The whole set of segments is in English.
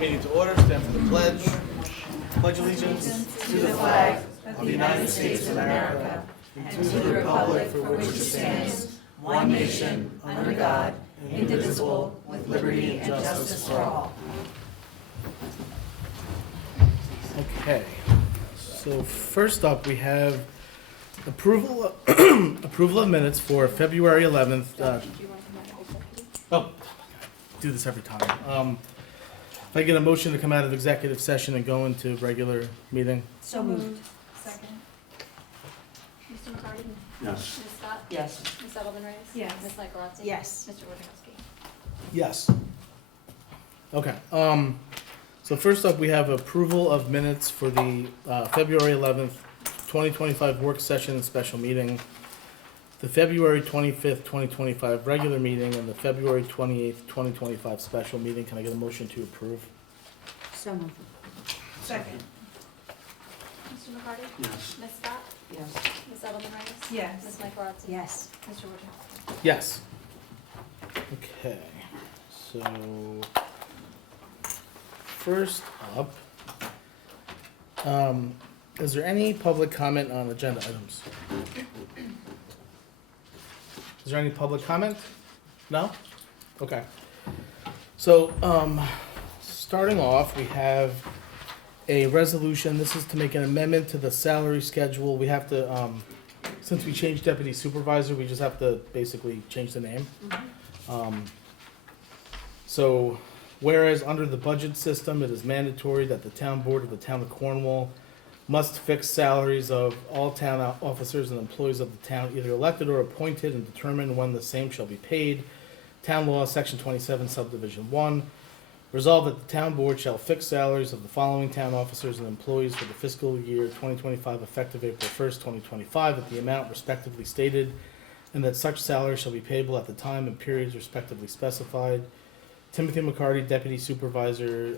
meeting to order. Stand for the pledge. Pledge allegiance to the flag of the United States of America and to the republic for which it stands, one nation, under God, indivisible, with liberty and justice for all. Okay. So first up, we have approval of minutes for February 11th. Do this every time. If I get a motion to come out of executive session and go into regular meeting. So moved. Second. Mr. McCarty? Yes. Ms. Scott? Yes. Ms. Edelman Reyes? Yes. Ms. Michaelozzi? Yes. Mr. Wojciechowski? Yes. Okay. So first up, we have approval of minutes for the February 11th, 2025 work session and special meeting, the February 25th, 2025 regular meeting, and the February 28th, 2025 special meeting. Can I get a motion to approve? So moved. Second. Mr. McCarty? Yes. Ms. Scott? Yes. Ms. Edelman Reyes? Yes. Ms. Michaelozzi? Yes. Mr. Wojciechowski? Yes. Okay. So first up, is there any public comment on agenda items? Is there any public comment? No? Okay. So, starting off, we have a resolution. This is to make an amendment to the salary schedule. We have to, since we changed deputy supervisor, we just have to basically change the name. So, whereas under the budget system, it is mandatory that the town board of the town of Cornwall must fix salaries of all town officers and employees of the town, either elected or appointed, and determine when the same shall be paid. Town law, section 27, subdivision 1. Resolved that the town board shall fix salaries of the following town officers and employees for the fiscal year 2025 effective April 1st, 2025 at the amount respectively stated, and that such salary shall be payable at the time and periods respectively specified. Timothy McCarty, Deputy Supervisor,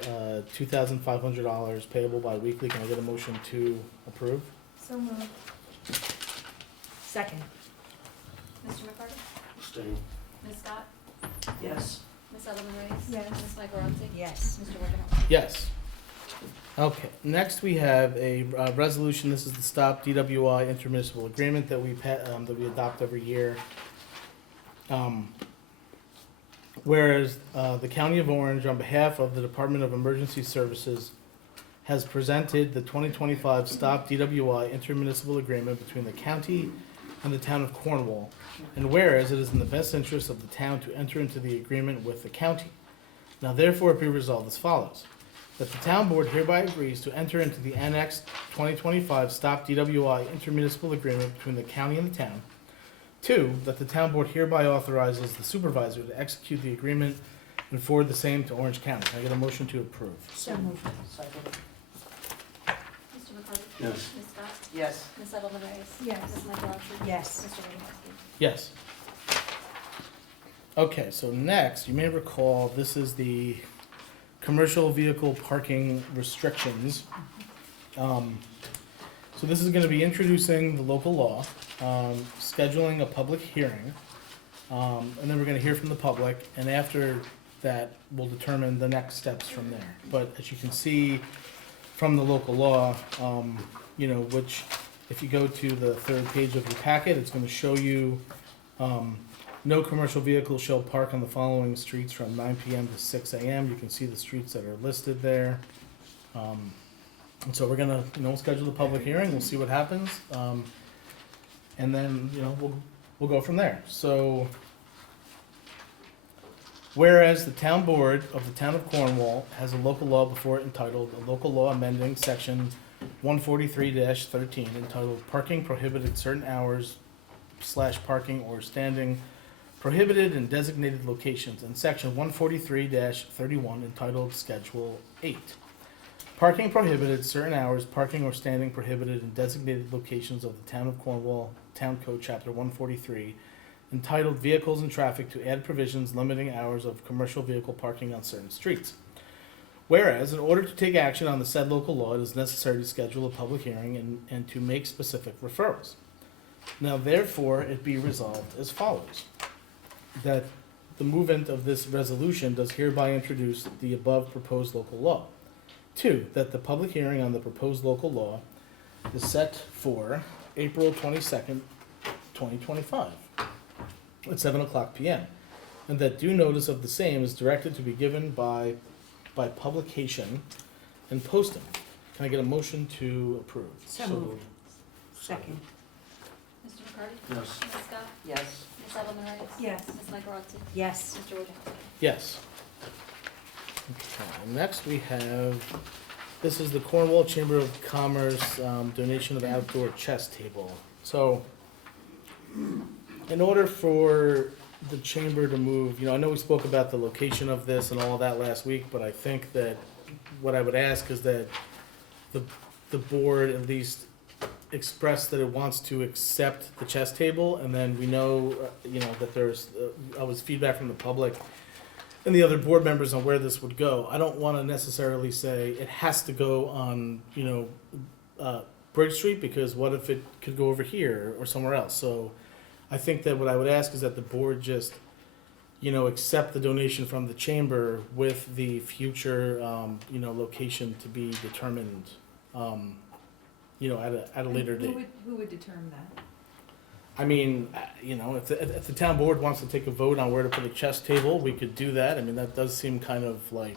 $2,500 payable bi-weekly. Can I get a motion to approve? So moved. Second. Mr. McCarty? Abstain. Ms. Scott? Yes. Ms. Edelman Reyes? Yes. Ms. Michaelozzi? Yes. Mr. Wojciechowski? Yes. Okay, next we have a resolution. This is the Stop DWI intermunicipal agreement that we adopt every year. Whereas the County of Orange, on behalf of the Department of Emergency Services, has presented the 2025 Stop DWI intermunicipal agreement between the county and the town of Cornwall. And whereas it is in the best interest of the town to enter into the agreement with the county. Now therefore it be resolved as follows. That the town board hereby agrees to enter into the annexed 2025 Stop DWI intermunicipal agreement between the county and the town. 2, that the town board hereby authorizes the supervisor to execute the agreement and forward the same to Orange County. Can I get a motion to approve? So moved. Second. Mr. McCarty? Yes. Ms. Scott? Yes. Ms. Edelman Reyes? Yes. Ms. Michaelozzi? Yes. Mr. Wojciechowski? Yes. Okay, so next, you may recall, this is the commercial vehicle parking restrictions. So this is gonna be introducing the local law, scheduling a public hearing, and then we're gonna hear from the public, and after that, we'll determine the next steps from there. But as you can see from the local law, which, if you go to the third page of your packet, it's gonna show you, no commercial vehicle shall park on the following streets from 9 p.m. to 6 a.m. You can see the streets that are listed there. And so we're gonna, schedule the public hearing, we'll see what happens. And then, we'll go from there. So, whereas the town board of the town of Cornwall has a local law before it entitled, a local law amending section 143-13 entitled Parking Prohibited Certain Hours / Parking or Standing Prohibited in Designated Locations, and section 143-31 entitled Schedule 8. Parking prohibited certain hours, parking or standing prohibited in designated locations of the town of Cornwall, Town Code Chapter 143, entitled Vehicles and Traffic, to add provisions limiting hours of commercial vehicle parking on certain streets. Whereas, in order to take action on the said local law, it is necessary to schedule a public hearing and to make specific referrals. Now therefore, it be resolved as follows. That the movement of this resolution does hereby introduce the above proposed local law. 2, that the public hearing on the proposed local law is set for April 22nd, 2025, at 7:00 p.m., and that due notice of the same is directed to be given by publication and posting. Can I get a motion to approve? So moved. Second. Mr. McCarty? Yes. Ms. Scott? Yes. Ms. Edelman Reyes? Yes. Ms. Michaelozzi? Yes. Mr. Wojciechowski? Yes. Okay, next we have, this is the Cornwall Chamber of Commerce donation of outdoor chess table. So, in order for the chamber to move, I know we spoke about the location of this and all of that last week, but I think that what I would ask is that the board at least express that it wants to accept the chess table, and then we know, that there's always feedback from the public and the other board members on where this would go. I don't want to necessarily say it has to go on, Bridge Street, because what if it could go over here or somewhere else? So I think that what I would ask is that the board just, accept the donation from the chamber with the future, location to be determined, at a later date. Who would determine that? I mean, if the town board wants to take a vote on where to put a chess table, we could do that. I mean, that does seem kind of like,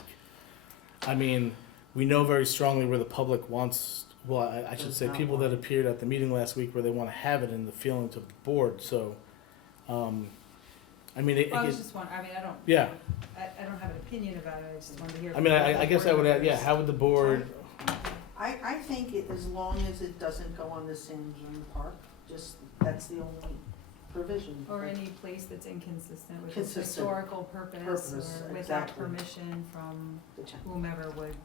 we know very strongly where the public wants, well, I should say, people that appeared at the meeting last week where they want to have it in the feelings of the board, so, I was just wondering, I don't. Yeah. I don't have an opinion about it, I just wanted to hear. I guess I would add, yeah, how would the board, I think as long as it doesn't go on the Sandringham Park, that's the only provision. Or any place that's inconsistent with its Consistent historical purpose, purpose, or without exactly. permission from The town. whomever would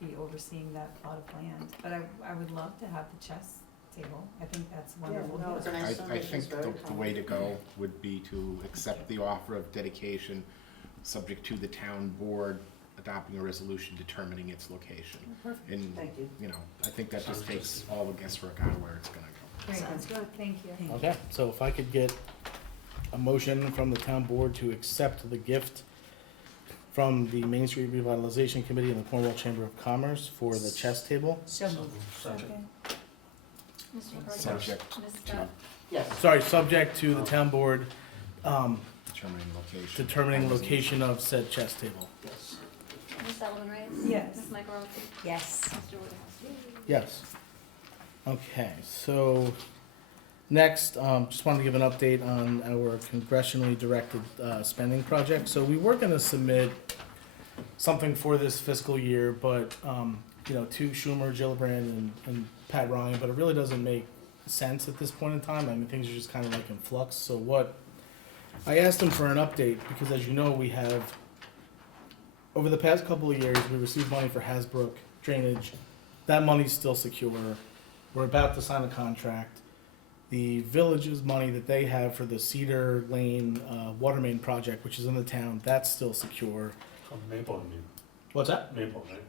be overseeing that plot of land. But I would love to have the chess table, I think that's wonderful. no, it's a nice I donation, think it's very the way to kind. go would be to accept the offer of dedication, subject to the town board adopting a resolution determining its location. Perfect. And, Thank you. I think that just takes all the guesswork out of where it's gonna go. Very Sounds good, thank you. okay, so if I could get a motion from the town board to accept the gift from the Main Street Revitalization Committee and the Cornwall Chamber of Commerce for the chess table. So moved. Second. Mr. McCarty? Subject Ms. to Scott? Yes. Sorry, subject to the town board determining location. determining location of said chess table. Yes. Ms. Edelman Reyes? Yes. Ms. Michaelozzi? Yes. Mr. Wojciechowski? Yes. Okay, so next, just wanted to give an update on our congressionally directed spending project. So we were gonna submit something for this fiscal year, but, to Schumer, Gillibrand, and Pat Ryan, but it really doesn't make sense at this point in time. I mean, things are just kind of like in flux. So what, I asked them for an update, because as you know, we have, over the past couple of years, we received money for Hasbrook drainage. That money's still secure. We're about to sign a contract. The village's money that they have for the Cedar Lane water main project, which is in the town, that's still secure. Maple, you mean? What's that? Maple, right?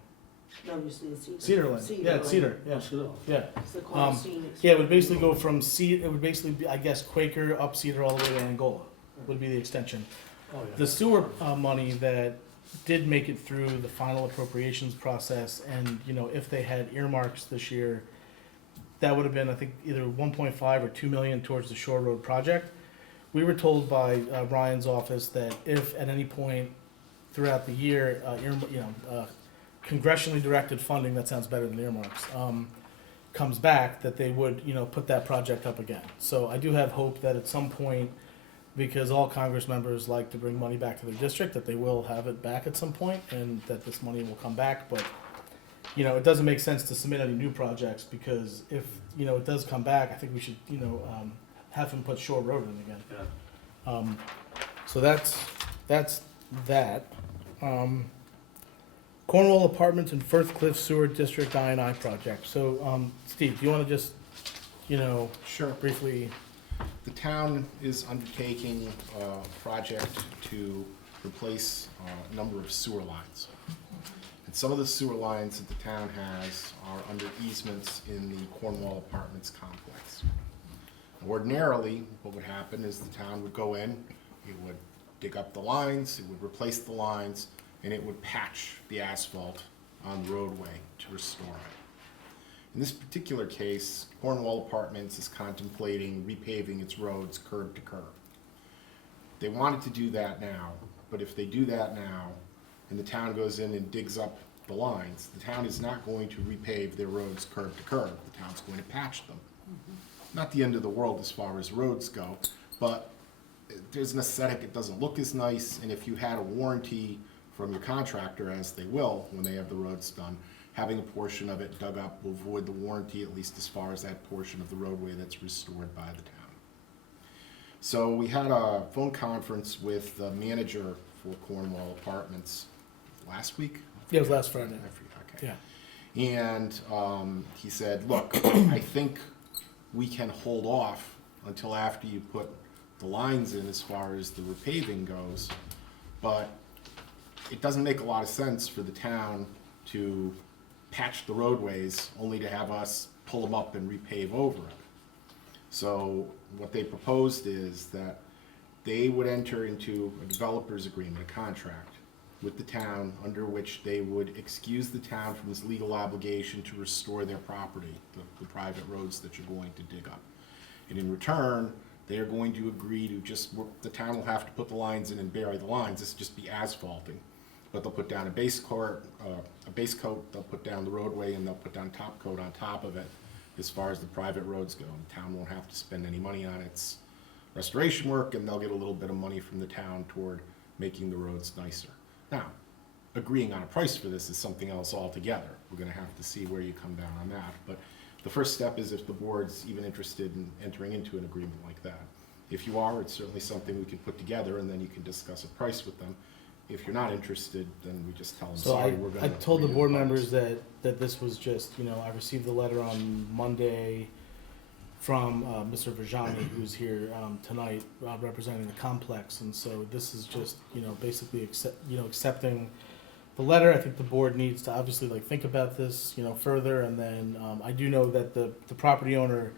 No, you see it's Cedar. Cedar Lane. Yeah, it's Cedar. Yeah, yeah. It's the Cornwall scenic. Yeah, it would basically go from it would basically be, I guess, Quaker up Cedar all the way to Angola would be the extension. Oh, yeah. The sewer money that did make it through the final appropriations process, and if they had earmarks this year, that would have been, I think, either 1.5 or 2 million towards the Shore Road project. We were told by Ryan's office that if at any point throughout the year, congressionally directed funding, that sounds better than earmarks, comes back, that they would, put that project up again. So I do have hope that at some point, because all Congress members like to bring money back to their district, that they will have it back at some point, and that this money will come back. But, it doesn't make sense to submit any new projects, because if, it does come back, I think we should, have them put Shore Road in again. Yeah. So that's that. Cornwall Apartments and Firth Cliff Sewer District I&I project. So, Steve, do you want to just, Sure. briefly? The town is undertaking a project to replace a number of sewer lines. And some of the sewer lines that the town has are under easements in the Cornwall Apartments complex. Ordinarily, what would happen is the town would go in, it would dig up the lines, it would replace the lines, and it would patch the asphalt on the roadway to restore it. In this particular case, Cornwall Apartments is contemplating repaving its roads curb to curb. They wanted to do that now, but if they do that now, and the town goes in and digs up the lines, the town is not going to repave their roads curb to curb. The town's going to patch them. Not the end of the world as far as roads go, but there's an aesthetic, it doesn't look as nice, and if you had a warranty from your contractor, as they will when they have the roads done, having a portion of it dug up will void the warranty, at least as far as that portion of the roadway that's restored by the town. So we had a phone conference with the manager for Cornwall Apartments last week. Yeah, it was last Friday. I forget, okay. Yeah. And he said, look, I think we can hold off until after you put the lines in as far as the repaving goes, but it doesn't make a lot of sense for the town to patch the roadways only to have us pull them up and repave over it. So what they proposed is that they would enter into a developer's agreement, a contract with the town, under which they would excuse the town from its legal obligation to restore their property, the private roads that you're going to dig up. And in return, they are going to agree to just, the town will have to put the lines in and bury the lines, this will just be asphalting. But they'll put down a base coat, they'll put down the roadway, and they'll put down top coat on top of it as far as the private roads go. The town won't have to spend any money on its restoration work, and they'll get a little bit of money from the town toward making the roads nicer. Now, agreeing on a price for this is something else altogether. We're gonna have to see where you come down on that. But the first step is if the board's even interested in entering into an agreement like that. If you are, it's certainly something we can put together, and then you can discuss a price with them. If you're not interested, then we just tell them, So sorry, we're gonna. I told the redo board price." members that this was just, I received the letter on Monday from Mr. Vajani, who's here tonight, representing the complex, and so this is just, basically accepting the letter. I think the board needs to obviously think about this, further, and then I do know that the property owner,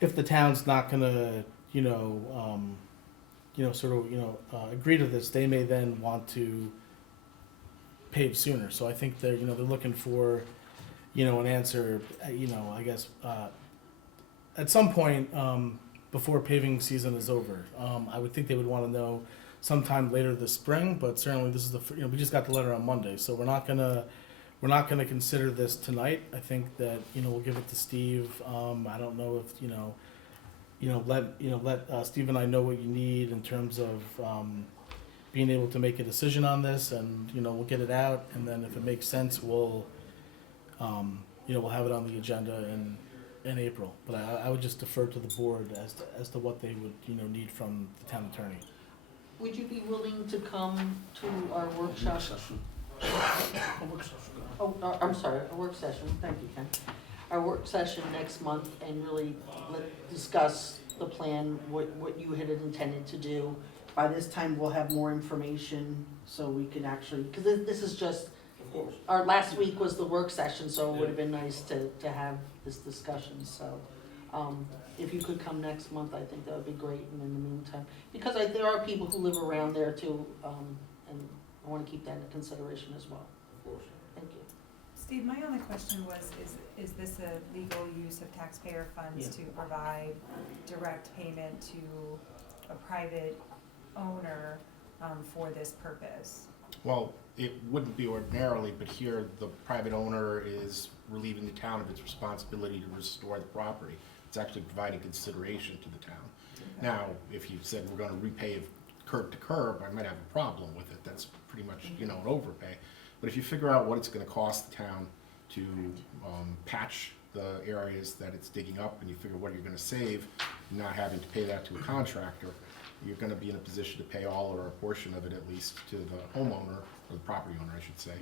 if the town's not gonna, agree to this, they may then want to pave sooner. So I think they're looking for, an answer, I guess, at some point, before paving season is over. I would think they would want to know sometime later this spring, but certainly this is we just got the letter on Monday, so we're not gonna consider this tonight. I think that, we'll give it to Steve. I don't know if, let Steve and I know what you need in terms of being able to make a decision on this, and we'll get it out, and then if it makes sense, we'll have it on the agenda in April. But I would just defer to the board as to what they would need from the town attorney. Would you be willing to come to our workshop? Oh, I'm sorry, a work session, thank you, Ken. Our work session next month, and really discuss the plan, what you had intended to do. By this time, we'll have more information, so we can actually, because this is just, our last week was the work session, so it would have been nice to have this discussion, so. If you could come next month, I think that would be great, and in the meantime, because there are people who live around there too, and I want to keep that in consideration as well. Thank you. Steve, my only question was, is this a legal use of taxpayer funds to provide direct payment to a private owner for this purpose? Well, it wouldn't be ordinarily, but here the private owner is relieving the town of its responsibility to restore the property. It's actually providing consideration to the town. Okay. Now, if you said we're gonna repave curb to curb, I might have a problem with it. That's pretty much, an overpay. But if you figure out what it's gonna cost the town to patch the areas that it's digging up, and you figure what you're gonna save, not having to pay that to a contractor, you're gonna be in a position to pay all or a portion of it at least to the homeowner, or the property owner, I should say.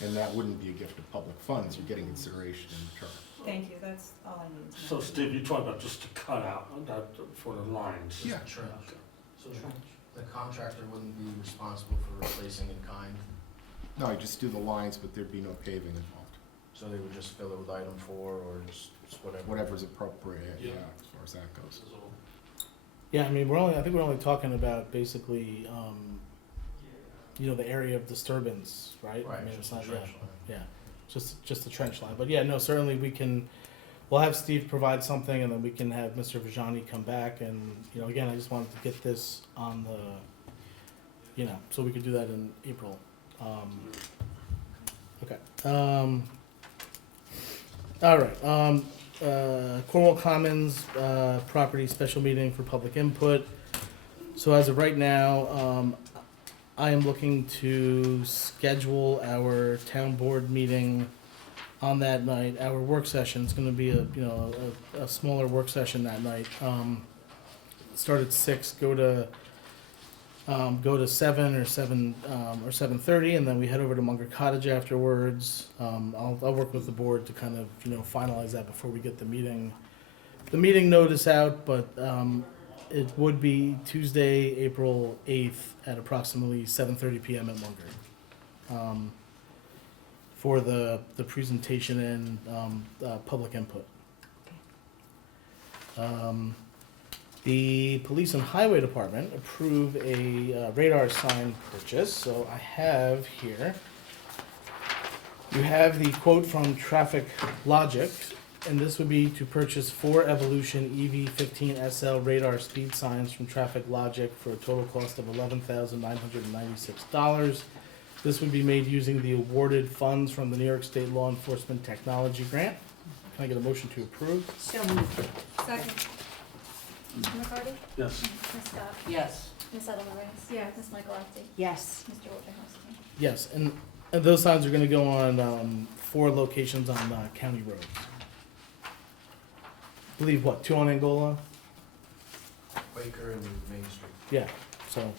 And that wouldn't be a gift of public funds. You're getting consideration in return. Thank you, that's all I need to know. So Steve, you're talking about just to cut out that for the lines? Yeah. Trench. Okay. So the contractor wouldn't be responsible for replacing in kind, No, you just do the lines, but there'd be no paving involved. so they would just fill it with item 4 or just whatever. Whatever's appropriate, Yeah. as far as that goes. So- Yeah, I mean, I think we're only talking about basically, the area of disturbance, right? I mean, it's just a not, trench line. just the trench line. But yeah, no, certainly we'll have Steve provide something, and then we can have Mr. Vajani come back, and, again, I just wanted to get this on the, so we could do that in April. Okay. All right, Cornwall Commons, property special meeting for public input. So as of right now, I am looking to schedule our town board meeting on that night. Our work session is gonna be a smaller work session that night. Start at 6, go to 7 or 7:30, and then we head over to Munger Cottage afterwards. I'll work with the board to kind of, finalize that before we get the meeting notice out, but, it would be Tuesday, April 8th at approximately 7:30 PM at Munger. For the presentation and, public input. The Police and Highway Department approved a radar sign purchase, so I have here, you have the quote from Traffic Logic, and this would be to purchase 4 Evolution EV15 SL radar speed signs from Traffic Logic for a total cost of $11,996. This would be made using the awarded funds from the New York State Law Enforcement Technology Grant. Can I get a motion to approve? So moved. Second. Mr. McCarty? Yes. Ms. Scott? Yes. Ms. Edelman Reyes? Yes. Ms. Michaelozzi? Yes. Mr. Wojciechowski? Yes, and those signs are gonna go on 4 locations on county roads. I believe, 2 on Angola? Quaker and Main Street. Yeah, so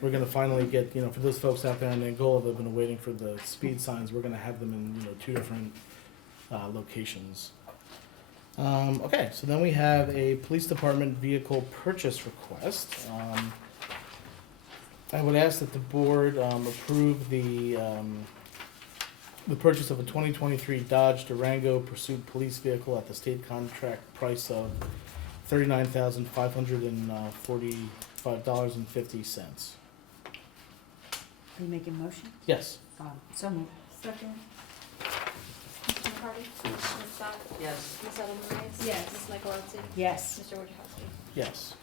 we're gonna finally get, for those folks out there in Angola that have been waiting for the speed signs, we're gonna have them in, 2 different locations. Okay, so then we have a police department vehicle purchase request. I would ask that the board approve the purchase of a 2023 Dodge Durango Pursuit police vehicle at the state contract price of $39,545.50. Are you making a motion? Yes. So moved. Second. Mr. McCarty? Ms. Scott? Yes. Ms. Edelman Reyes? Yes. Ms. Michaelozzi? Yes. Mr. Wojciechowski? Yes.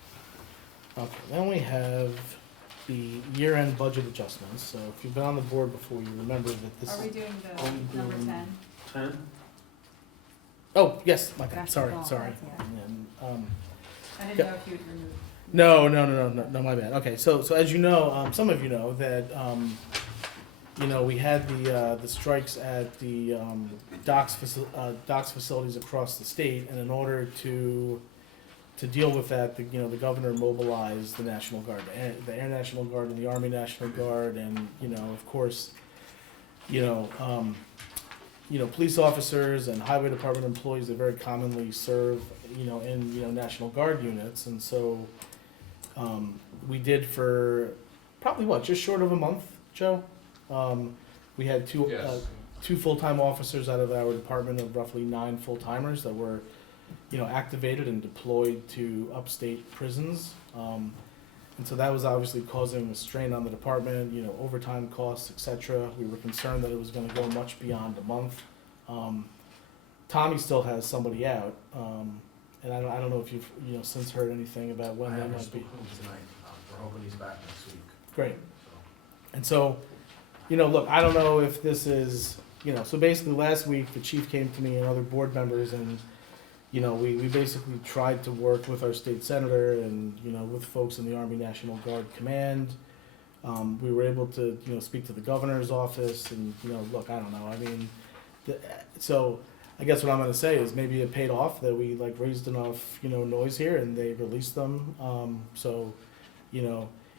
Okay, then we have the year-end budget adjustments. So if you've been on the board before, you remember that this. Are we doing the Are we number doing- 10? 10? Oh, yes, my bad, Gotcha. sorry. Oh, And, I didn't Yeah. know if you'd removed. No, my bad. Okay, so as you know, some of you know that, we had the strikes at the docks facilities across the state, and in order to deal with that, the governor mobilized the National Guard, the Air National Guard and the Army National Guard, and, of course, police officers and highway department employees that very commonly serve, in, National Guard units, and so, we did for probably just short of a month, Joe. We had two full-time officers out of our department of roughly 9 full-timers that were, activated and deployed to upstate prisons. And so that was obviously causing a strain on the department, overtime costs, et cetera. We were concerned that it was gonna go much beyond a month. Tommy still has somebody out, and I don't know if you've, since heard anything about when I that haven't might be. spoken tonight. We're hoping he's back next week, Great. so. And so, look, I don't know if this is, so basically last week, the chief came to me and other board members, and, we basically tried to work with our state senator and, with folks in the Army National Guard Command. We were able to, speak to the governor's office, and, look, I don't know, I mean, so I guess what I'm gonna say is maybe it paid off, that we raised enough, noise here, and they released them. So,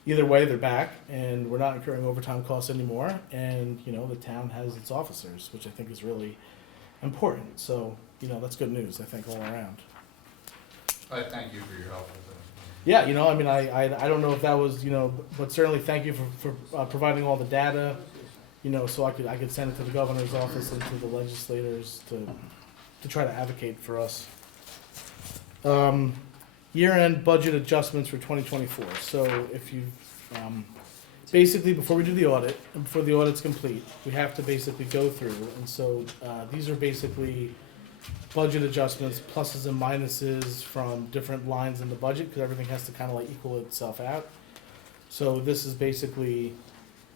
either way, they're back, and we're not incurring overtime costs anymore, and, the town has its officers, which I think is really important. So, that's good news, I think, all around. I thank you for your help with it. Yeah, I mean, I don't know if that was, but certainly thank you for providing all the data, so I could send it to the governor's office and to the legislators to try to advocate for us. year-end budget adjustments for 2024. So if you, basically, before we do the audit, and before the audit's complete, we have to basically go through. And so these are basically budget adjustments, pluses and minuses from different lines in the budget, because everything has to kind of like equal itself out. So this is basically,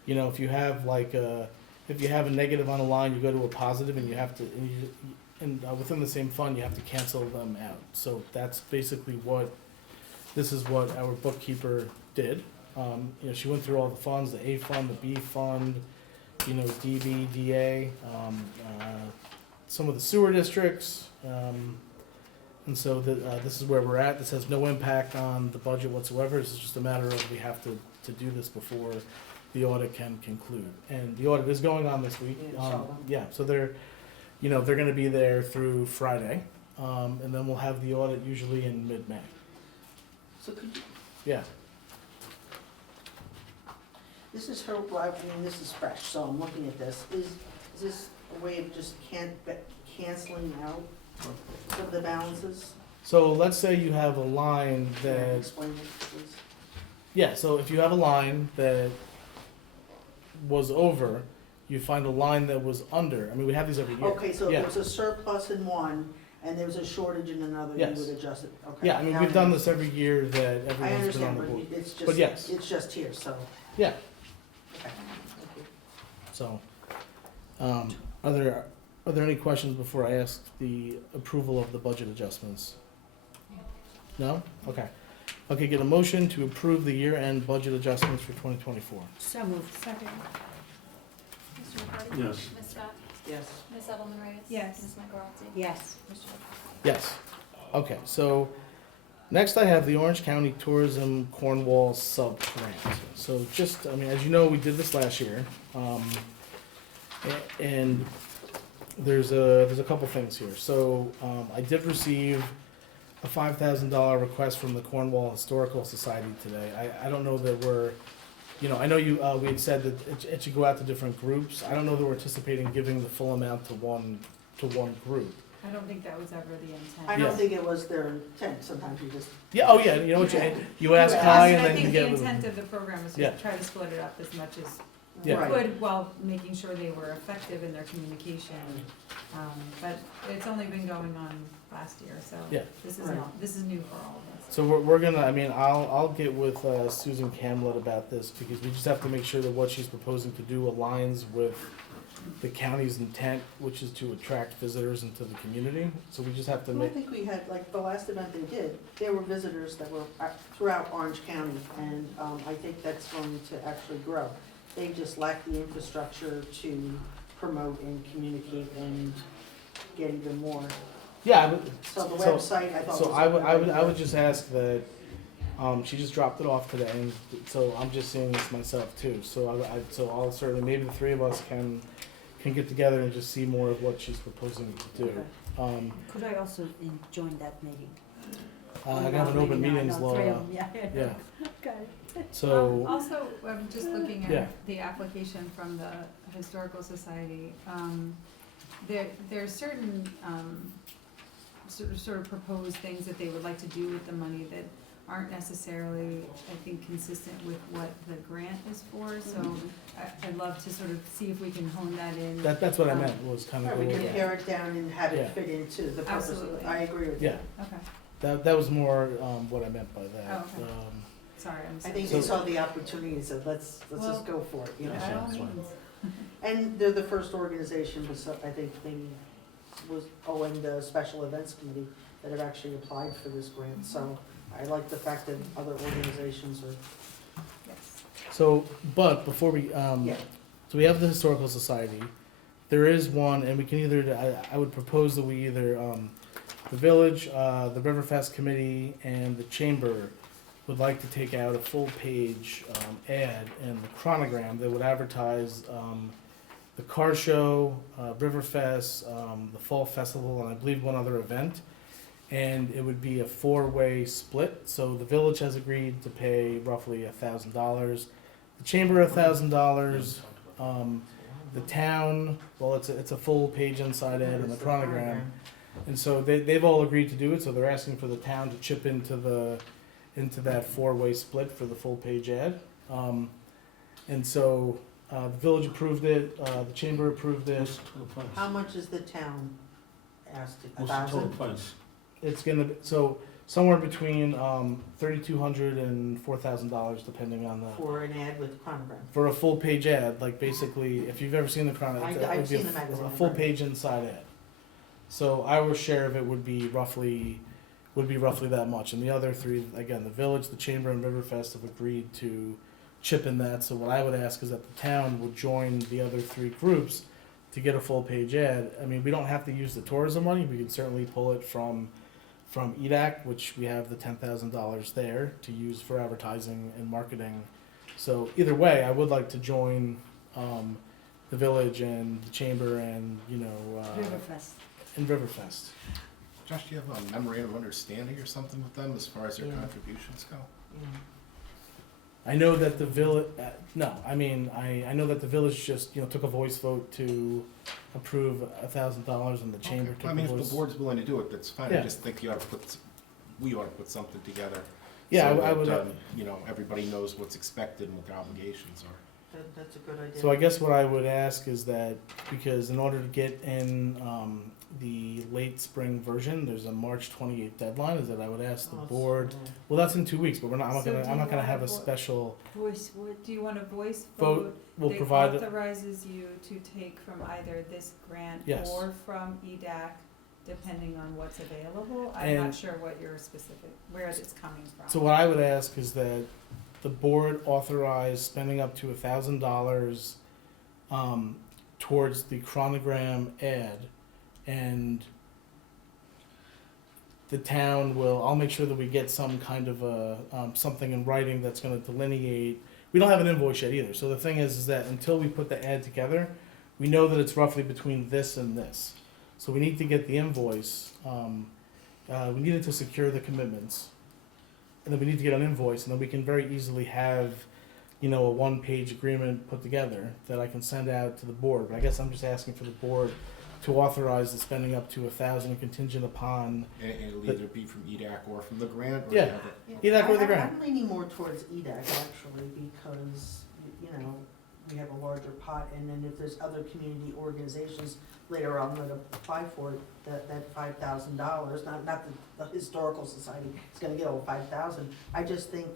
you know, if you have like if you have a negative on a line, you go to a positive, and you have to, and within the same fund, you have to cancel them out. So that's basically this is what our bookkeeper did. You know, she went through all the funds, the A fund, the B fund, you know, DB, DA, some of the sewer districts. And so this is where we're at. This has no impact on the budget whatsoever. This is just a matter of we have to do this before the audit can conclude. And the audit is going on this week. Yeah, so they're gonna be there through Friday. And then we'll have the audit usually in mid-May. So could you, Yeah. this is her, well, I mean, this is fresh, so I'm looking at this. Is this a way of just canceling out of the balances? So let's say you have a line Can you that, explain it, please? yeah, so if you have a line that was over, you find a line that was under. I mean, we have these every year. Okay, so if Yeah. there's a surplus in one and there's a shortage in another, you Yes. would adjust it, okay? Yeah, I mean, Now we've done this every year that I everyone's been on understand, the but board. it's But yes. it's just here, so, Yeah, okay, thank you. so, are there any questions before I ask the approval of the budget adjustments? No? Okay. Okay, get a motion to approve the year-end budget adjustments for 2024. So moved. Second. Mr. McCarty? Yes. Ms. Scott? Yes. Ms. Edelman Reyes? Yes. Ms. Michaelozzi? Yes. Mr. Wojciechowski? Yes. Okay, so next I have the Orange County Tourism Cornwall sub-grant. So just, I mean, as you know, we did this last year. And there's a couple things here. So I did receive a $5,000 request from the Cornwall Historical Society today. I don't know that we're, you know, I know we had said that it should go out to different groups. I don't know that we're anticipating giving the full amount to one group. I don't think that was ever the intent. I Yeah. don't think it was their intent, sometimes you just, Yeah, oh yeah, you know what, you ask Yeah. high I and then think you the get with intent of the program was Yeah. to try to split it up as much as Yeah. we Right. could while making sure they were effective in their communication. But it's only been going on last year, so Yeah. this is Right. this is new for all of us. So we're gonna, I mean, I'll get with Susan Camlet about this, because we just have to make sure that what she's proposing to do aligns with the county's intent, which is to attract visitors into the community. So we just have to I make, think we had, like, the last event they did, there were visitors that were throughout Orange County, and I think that's going to actually grow. They just lack the infrastructure to promote and communicate and get even more. yeah, I would- So the So- website, I thought was. so I would just ask that, she just dropped it off today, and so I'm just seeing this myself too. So so I'll certainly, maybe the three of us can get together and just see more of what she's proposing to do. Okay. Could I also join that meeting? I have an open Maybe not, meetings no, law, three of them, yeah. yeah, Okay. so, Also, I'm just looking Yeah. at the application from the Historical Society. There are certain sort of proposed things that they would like to do with the money that aren't necessarily, I think, consistent with what the grant is for. So I'd love to sort of see if we can hone that in. that's what I meant, was kind of Right, we go can over. pare it down and have Yeah. it fit into the purpose of it. Absolutely. I agree with you. Yeah, Okay, that was more, what I meant by that. Oh, okay. sorry, I'm I sorry. think So- they saw the opportunity and said, let's Well, just go for it, you know? By all that's fine. means. And they're the first organization, I think maybe was owing the Special Events Committee that have actually applied for this grant. So I like the fact that other organizations are, Yes. So, but before we, yeah. so we have the Historical Society. There is one, and we can either, I would propose that we either, the village, the Riverfest Committee, and the Chamber would like to take out a full-page ad in the chronogram that would advertise the car show, Riverfest, the Fall Festival, and I believe one other event. And it would be a four-way split, so the village has agreed to pay roughly $1,000. The chamber $1,000, the town, well, it's a full page inside ad and the chronogram. And so they've all agreed to do it, so they're asking for the town to chip into that four-way split for the full page ad. And so, the village approved it, the chamber approved it. What's the total price? How much is the town asked? What's the total price? It's gonna be, so somewhere between, $3,200 and $4,000 depending on the, For an ad with chronogram? for a full page ad, like basically, if you've ever seen the Chrono, I've it would be seen the magazine, a I've full read it. page inside ad. So our share of it would be roughly that much, and the other three, again, the village, the chamber, and Riverfest have agreed to chip in that. So what I would ask is that the town would join the other three groups to get a full page ad. I mean, we don't have to use the tourism money. We can certainly pull it from EDAC, which we have the $10,000 there to use for advertising and marketing. So either way, I would like to join the village and the chamber and Riverfest. and Riverfest. Josh, do you have a memorandum of understanding or something with them as far as their Yeah. contributions go? Yeah. I know that the village. No, I mean I know that the village just took a voice vote to approve $1,000, and the chamber Okay. took I mean, a if voice. the board's willing to do it, that's fine. I Yeah. just think we ought to put something together. Yeah, so I would. that, everybody knows what's expected and what their obligations are. That's a good idea. So I guess what I would ask is that, because in order to get in the late spring version, there's a March 28th deadline, is that I would ask the Oh, it's- board, well, that's in 2 weeks, but I'm not So do gonna you have wanna a special do you want a voice vote. vote We'll that provide, authorizes you to take from either this grant Yes. or from EDAC, depending on what's available? I'm And- not sure what your where it's coming from. so what I would ask is that the board authorize spending up to $1,000 towards the chronogram ad, and the town I'll make sure that we get some kind of a, something in writing that's gonna delineate, we don't have an invoice yet either, so the thing is that until we put the ad together, we know that it's roughly between this and this. So we need to get the invoice, we needed to secure the commitments, and then we need to get an invoice, and then we can very easily have, a one-page agreement put together that I can send out to the board. But I guess I'm just asking for the board to authorize the spending up to $1,000 contingent upon, And it'll either be from EDAC or from the grant, or Yeah. you have it- EDAC or the grant. I'm leaning more towards EDAC actually, because, we have a larger pot, and then if there's other community organizations later on that apply for it, that $5,000, not the historical society is gonna get all 5,000. I just think,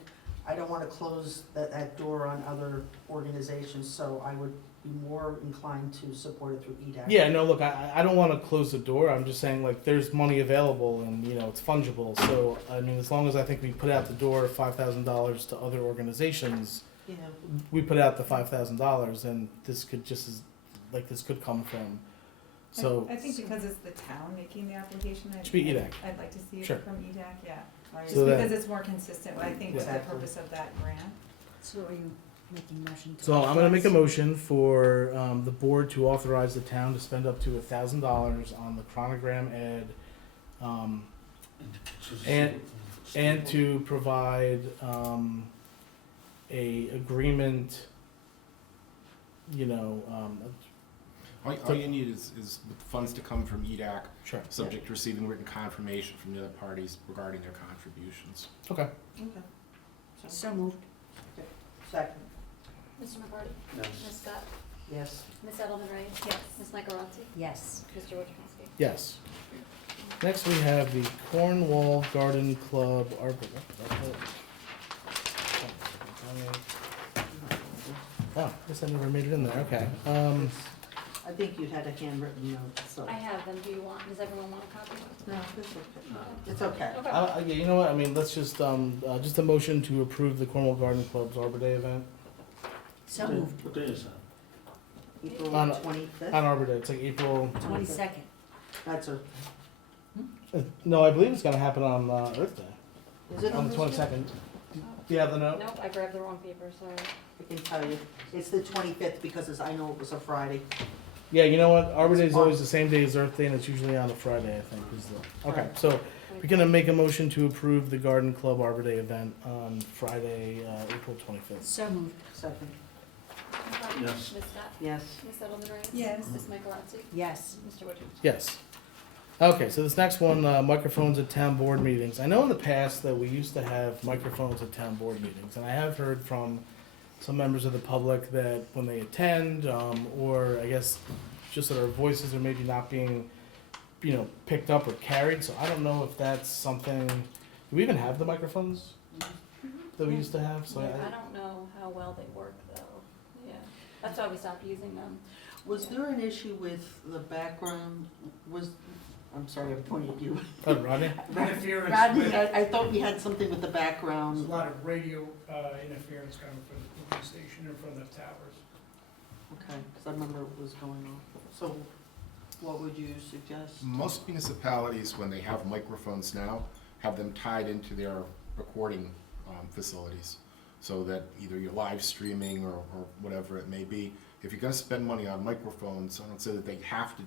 I don't wanna close that door on other organizations, so I would be more inclined to support it through EDAC. yeah, no, look, I don't wanna close the door, I'm just saying, like, there's money available and, it's fungible, so, I mean, as long as I think we put out the door $5,000 to other organizations, Yeah. we put out the $5,000, and this could this could come from, so. I think because it's the town making the application, Should be EDAC. I'd like to see it Sure. from EDAC, yeah. I- Just So that- because it's more consistent, I think, with the Exactly. purpose of that grant. So are you making motion to? So I'm gonna make a authorize? motion for the board to authorize the town to spend up to $1,000 on the chronogram ad, and to provide a agreement, all you need is funds to come from EDAC, sure, subject to receiving written confirmation from the other parties regarding their contributions. okay. Okay. So moved. Second, Mr. McCarty? Yes. Ms. Scott? yes. Ms. Edelman Reyes? Yes. Ms. Michaelozzi? Yes. Mr. Wojciechowski? Yes. Next we have the Cornwall Garden Club Oh, guess I never made it in there, okay. I think you had a handwritten note, so. I have them. Do you want, does everyone want a copy? No, it's okay. It's okay. Okay. Yeah, you know what, I mean, let's just a motion to approve the Cornwall Garden Club's Arbor Day event. So moved. What day is that? April On- 25th? On Arbor Day, it's like April, 22nd. That's a, no, I believe it's gonna happen on Earth Day, is it on the this year? 22nd. Do you have the note? Nope, I grabbed the wrong paper, sorry. I can tell you. It's the 25th because I know it was a Friday. Yeah, you know what, Arbor Day is always the same day as Earth Day, and it's usually on a Friday, I think, okay, so we're gonna make a motion to approve the Garden Club Arbor Day event on Friday, April 25th. So moved. Second, McCarty? Yes. Ms. Scott? yes. Ms. Edelman Reyes? Yes. Ms. Michaelozzi? Yes. Mr. Wojciechowski? Yes. Okay, so this next one, microphones at town board meetings. I know in the past that we used to have microphones at town board meetings, and I have heard from some members of the public that when they attend, or I guess just that our voices are maybe not being, picked up or carried, so I don't know if that's something, do we even have the microphones that we used to have? So Yeah, I don't know how well they work though, yeah, that's why we stopped using them. Was there an issue with the background, I'm sorry, I'm pointing at you. Rodney? Interference. Rodney, I thought we had something with the There's background. a lot of radio interference coming from the police station and from the towers. Okay, because I remember it was going on. So what would you suggest? Most municipalities, when they have microphones now, have them tied into their recording facilities, so that either you're live streaming or whatever it may be. If you're gonna spend money on microphones, I don't say that they have to,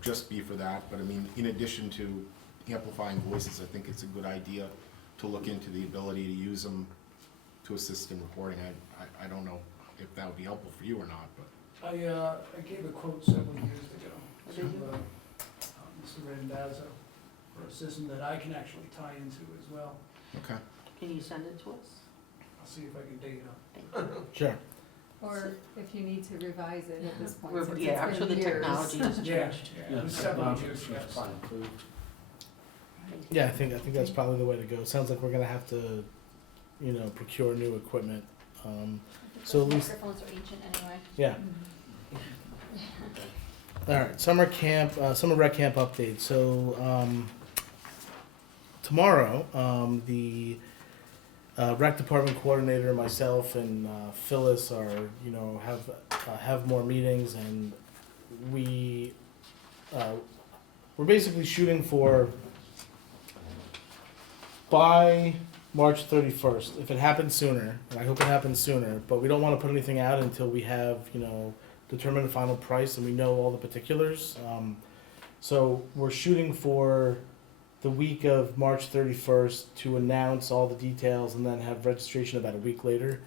just be for that, but I mean, in addition to amplifying voices, I think it's a good idea to look into the ability to use them to assist in recording. I don't know if that would be helpful for you or not, but. I gave a quote several years ago Did to you? Mr. Randazzo for a system that I can actually tie into as well. Okay. Can you send it to us? I'll see if I can dig it up. Sure. Or if you need to revise it at this point, We're- since Yeah, I'm it's sure the been years. technology has Yeah, changed. yeah, it was several years ago. Yeah, I think that's probably the way to go. Sounds like we're gonna have to, procure new equipment. I think So those at least- microphones are ancient anyway. Yeah. All right, summer rec camp update. So tomorrow, the rec department coordinator, myself, and Phyllis are, have more meetings, and we're basically shooting for by March 31st. If it happens sooner, and I hope it happens sooner, but we don't want to put anything out until we have, determined a final price and we know all the particulars. So we're shooting for the week of March 31st to announce all the details and then have registration about a week later.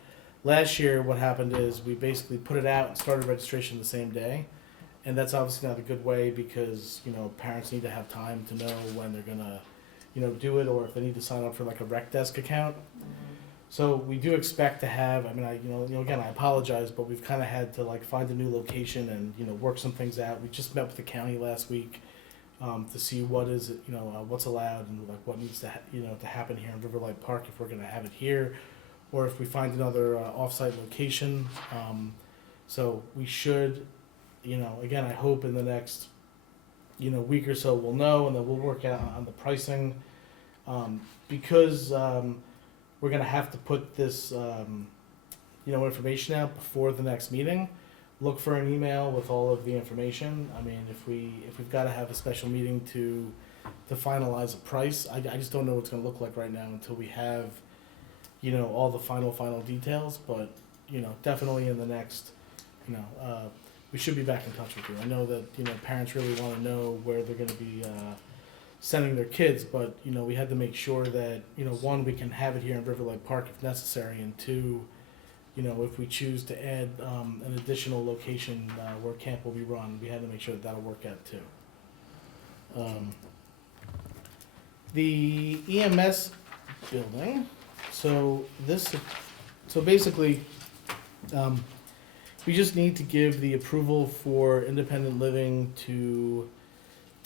Last year, what happened is we basically put it out and started registration the same day. And that's obviously not a good way because, parents need to have time to know when they're gonna, do it, or if they need to sign up for like a rec desk account. So we do expect to have, again, I apologize, but we've kind of had to like find a new location and, work some things out. We just met with the county last week to see what is, what's allowed and like what needs to, to happen here in Riverlight Park if we're going to have it here, or if we find another off-site location. So we should, again, I hope in the next, week or so we'll know, and then we'll work out on the pricing. Because we're gonna have to put this, information out before the next meeting. Look for an email with all of the information. I mean, if we've got to have a special meeting to finalize a price, I just don't know what it's gonna look like right now until we have, all the final details. But definitely in the next, we should be back in touch with you. I know that parents really want to know where they're gonna be sending their kids, but we had to make sure that one, we can have it here in Riverlight Park if necessary, and two, if we choose to add an additional location where camp will be run, we had to make sure that that'll work out too. The EMS building. So basically, we just need to give the approval for independent living to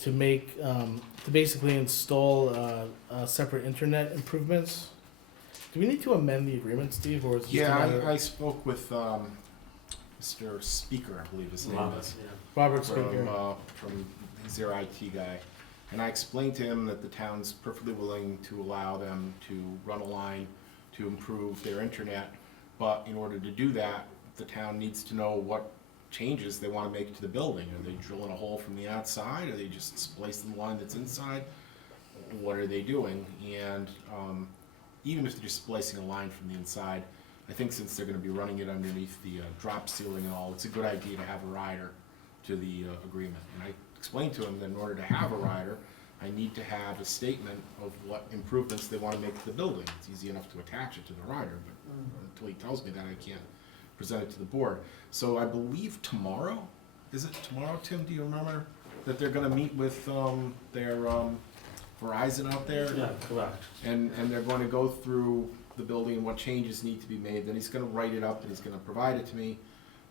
make to basically install separate internet improvements. Do we need to amend the agreement, Steve, or is it just a matter? I spoke with Mr. Speaker, I believe his name is, Robert Speaker? from he's their IT guy, and I explained to him that the town's perfectly willing to allow them to run a line to improve their internet, but in order to do that, the town needs to know what changes they want to make to the building. Are they drilling a hole from the outside? Are they just splicing the line that's inside? What are they doing? And even if they're just splicing a line from the inside, I think since they're going to be running it underneath the drop ceiling and all, it's a good idea to have a rider to the agreement. And I explained to him that in order to have a rider, I need to have a statement of what improvements they want to make to the building. It's easy enough to attach it to the rider, but until he tells me that, I can't present it to the board. So I believe tomorrow, is it tomorrow, Tim, do you remember? that they're gonna meet with, their, Verizon out there. Yeah, correct. And they're going to go through the building and what changes need to be made. Then he's gonna write it up and he's gonna provide it to me.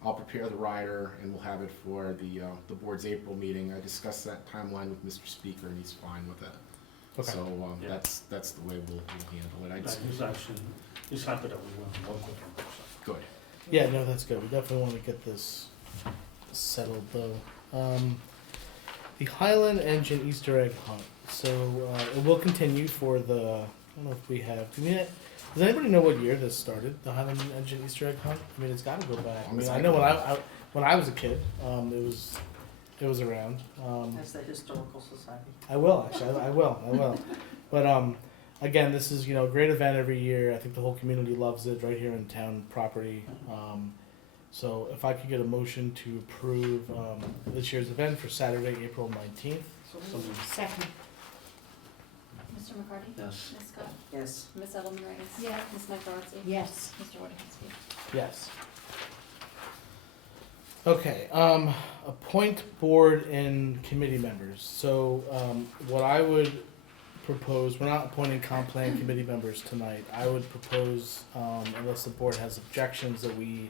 I'll prepare the rider and we'll have it for the board's April meeting. I discussed that timeline with Mr. Speaker and he's fine with that. Okay. So, Yeah. that's the way we'll handle it. Yeah, he's happy that we want to work with him. So. Good. Yeah, no, that's good. We definitely want to get this settled though. The Highland Engine Easter egg hunt. So it will continue for the. I don't know if we have. Does anybody know what year this started? The Highland Engine Easter egg hunt. I mean, it's got to go back. I mean, I know when I was a kid, it was around. That's the Historical Society. I will actually. I will. But again, this is a great event every year. I think the whole community loves it right here in town property. So if I could get a motion to approve this year's event for Saturday, April 19th. So moved. Second. Mr. McCarty? Yes. Ms. Scott? Yes. Ms. Edelman Reyes? Yeah. Ms. Michaelozzi? Yes. Mr. Wojciechowski? Yes. Okay, appoint board and committee members. So, what I would propose, we're not appointing comp plan committee members tonight. I would propose, unless the board has objections, that we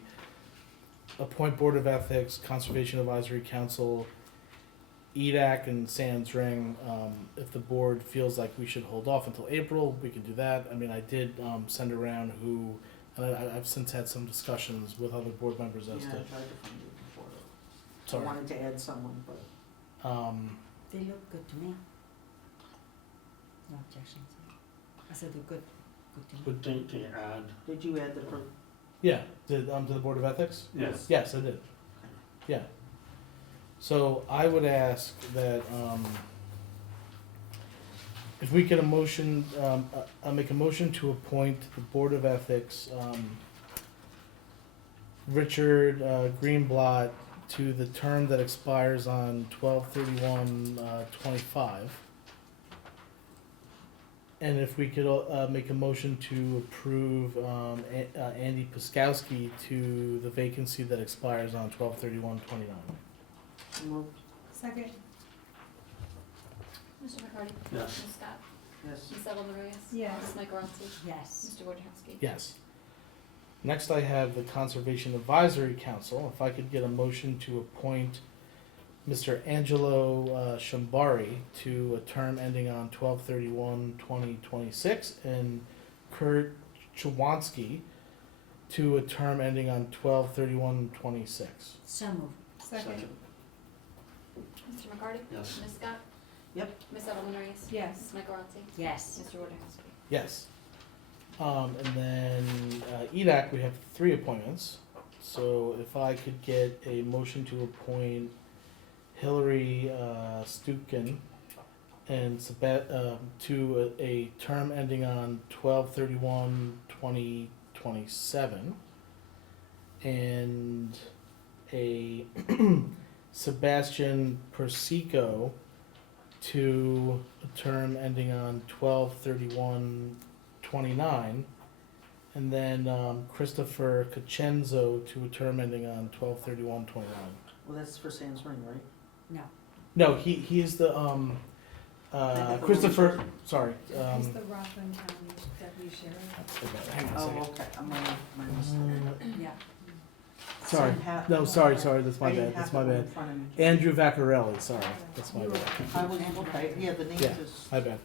appoint Board of Ethics, Conservation Advisory Council, EDAC, and Sands Ring. If the board feels like we should hold off until April, we can do that. I mean, I did send around who, and I've since had some discussions with other board members Yeah, I as tried to. to find it before. I Sorry. wanted to add someone, but They look good to me. No objections. I said they're good to me. Good thing to add. did you add the, Yeah, to the Board of Ethics? Yes. Yes, I did. Yeah. So I would ask that, if we get a motion, I'll make a motion to appoint the Board of Ethics, Richard Greenblatt to the term that expires on 12/31/25. And if we could make a motion to approve Andy Puskowski to the vacancy that expires on 12/31/29. moved? Second. Mr. McCarty? Yes. Ms. Scott? Yes. Ms. Edelman Reyes? Yes. Ms. Michaelozzi? Yes. Mr. Wojciechowski? Yes. Next I have the Conservation Advisory Council. If I could get a motion to appoint Mr. Angelo Shambari to a term ending on 12/31/2026 and Kurt Chawansky to a term ending on 12/31/26. So moved. Second. Mr. McCarty? Yes. Ms. Scott? Yep. Ms. Edelman Reyes? Yes. Ms. Michaelozzi? Yes. Mr. Wojciechowski? Yes. And then EDAC, we have 3 appointments. So if I could get a motion to appoint Hillary Stukin and to a term ending on 12/31/2027, and a Sebastian Persico to a term ending on 12/31/29, and then Christopher Caccenzo to a term ending on 12/31/29. Well, that's for Sands Ring, right? No. No, he is the Christopher. Sorry. He's the Rockland County Deputy Sheriff. Hang on a Oh, second. okay, I'm on my mistake. Yeah. Sorry. So I have- No, sorry. That's my I didn't bad. That's have my it in bad. front of me. Andrew Vaccarelli. Sorry, that's my bad. I was, okay, yeah, the name Yeah. is. My bad.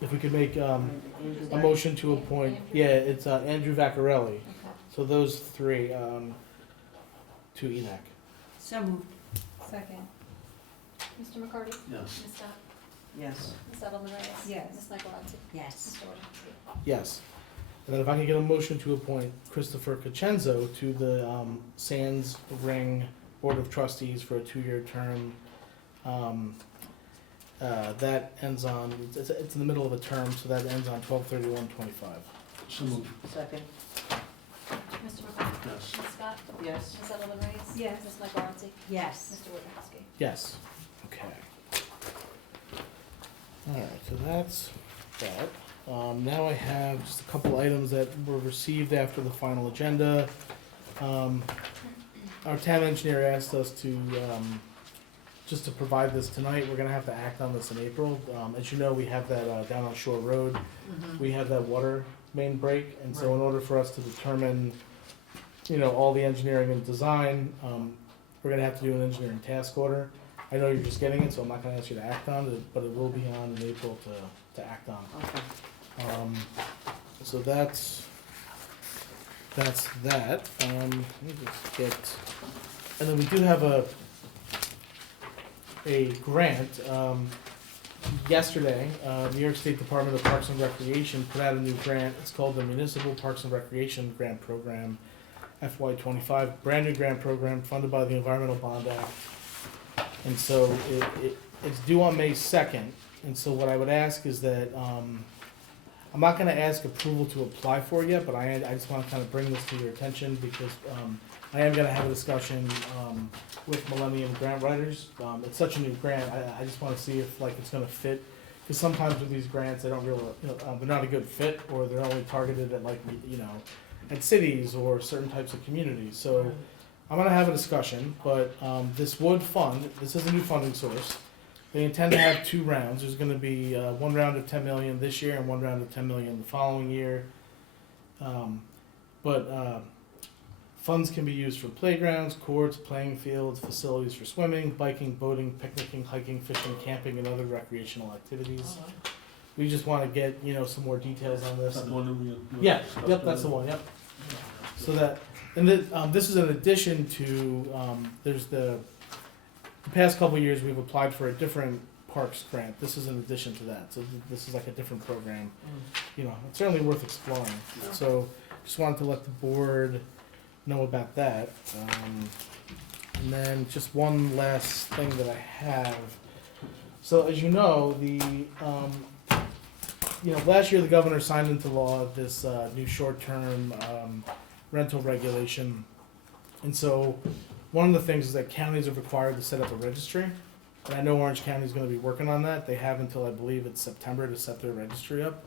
If we could make a Andrew- motion to appoint. Yeah, it's Andrew Vaccarelli. Okay. So those 3 to ENAC. So moved. Second. Mr. McCarty? Yes. Ms. Scott? Yes. Ms. Edelman Reyes? Yes. Ms. Michaelozzi? Yes. Mr. Wojciechowski? Yes. And then if I could get a motion to appoint Christopher Caccenzo to the Sands Ring Board of Trustees for a 2-year term. That ends on, it's in the middle of a term, so that ends on 12/31/25. So moved. Second? Mr. McCarty? Yes. Ms. Scott? Yes. Ms. Edelman Reyes? Yes. Ms. Michaelozzi? Yes. Mr. Wojciechowski? Yes. Okay. Alright, so that's that. Now I have just a couple items that were received after the final agenda. Our town engineer asked us to just to provide this tonight, we're gonna have to act on this in April. As you know, we have that, down on Shore Road, we have that water main break, and so in order for us to determine, you know, all the engineering and design, we're gonna have to do an engineering task order. I know you're just getting it, so I'm not gonna ask you to act on it, but it will be on in April to act on. Okay. So that's that. Let me just get, and then we do have a grant. Yesterday, New York State Department of Parks and Recreation put out a new grant. It's called the Municipal Parks and Recreation Grant Program, FY25, brand new grant program funded by the Environmental Bond Act. And so it's due on May 2nd. And so what I would ask is that, I'm not gonna ask approval to apply for it yet, but I just wanna kind of bring this to your attention because, I am gonna have a discussion, with Millennium Grant Writers. It's such a new grant, I just wanna see if like it's gonna fit. Cause sometimes with these grants, they don't really, they're not a good fit, or they're only targeted at like, at cities or certain types of communities. So I'm gonna have a discussion, but, this is a new funding source. They intend to have 2 rounds. There's gonna be, 1 round of 10 million this year and 1 round of 10 million the following year. Funds can be used for playgrounds, courts, playing fields, facilities for swimming, biking, boating, picnicking, hiking, fishing, camping, and other recreational activities. We just wanna get, some more details on this. That's the one that we- Yeah, discussed yep, that's the earlier. one, yep. So that, and this is in addition to, there's the past couple of years, we've applied for a different parks grant. This is in addition to that, so this is like a different program. It's certainly worth exploring. So just wanted to let the board know about that. And then just one last thing that I have. So as you know, last year the governor signed into law this new short-term rental regulation. And so one of the things is that counties are required to set up a registry. And I know Orange County is going to be working on that. They have until I believe it's September to set their registry up.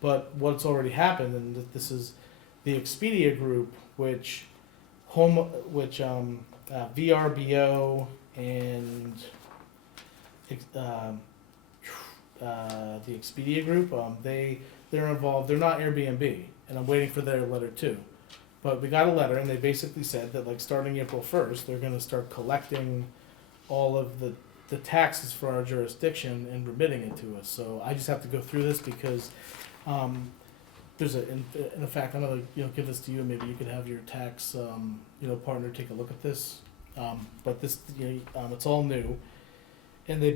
But what's already happened, and this is the Expedia Group, which VRBO and the Expedia Group, they're involved. They're not Airbnb, and I'm waiting for their letter too. But we got a letter, and they basically said that like starting April 1st, they're going to start collecting all of the taxes for our jurisdiction and remitting it to us. So I just have to go through this because there's in fact, I'm gonna give this to you. Maybe you could have your tax partner take a look at this. But this it's all new, and they're